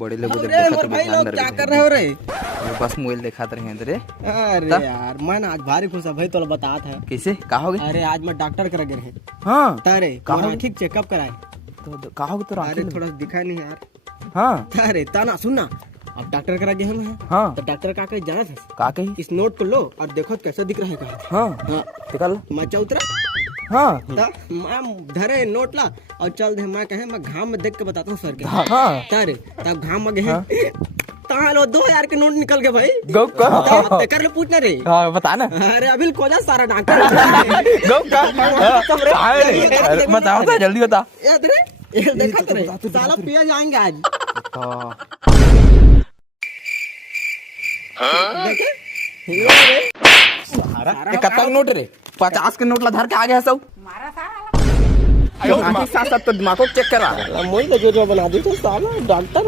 बड़े लोग जब अरे देखा मोर तो भाई ध्यान लोग दर क्या कर रहे हो रे? बस मोबाइल दिखाते रहे रे। अरे तब? यार मैं आज भारी खुश है भाई, तो बतात है। कैसे का हो गए? अरे आज मैं डॉक्टर करा गए हैं। हाँ तारे का हो? ठीक चेकअप कराए। तो का हो गए तो अरे आंखें थोड़ा दिखा नहीं यार। हाँ अरे ताना सुनना, अब डॉक्टर करा गए हम हैं। हाँ तो डॉक्टर का कहे जाना था, का कही? इस नोट को लो और देखो कैसा दिख रहा है। हाँ हाँ निकाल मैं चौतरा हाँ मैं धरे नोट ला और चल दे। मैं कहे मैं घाम में देख के बताता हूँ सर के। हाँ तारे तब घाम में गए कहाँ लो 2000 के नोट निकल गए भाई। गौ का तब कर ले पूछना रे। हाँ बता ना अरे अभी खोजा सारा डॉक्टर। गौ का अरे बताओ तो जल्दी बता। याद रे ये देखा रे साला पिया जाएंगे आज। देखे हीरो रे ये कत्ता नोट रे 50 के नोट ला धर के आ गया सब। साथ साथ तो दिमाग को चेक करा। मोई जो बना दी तो साला डॉक्टर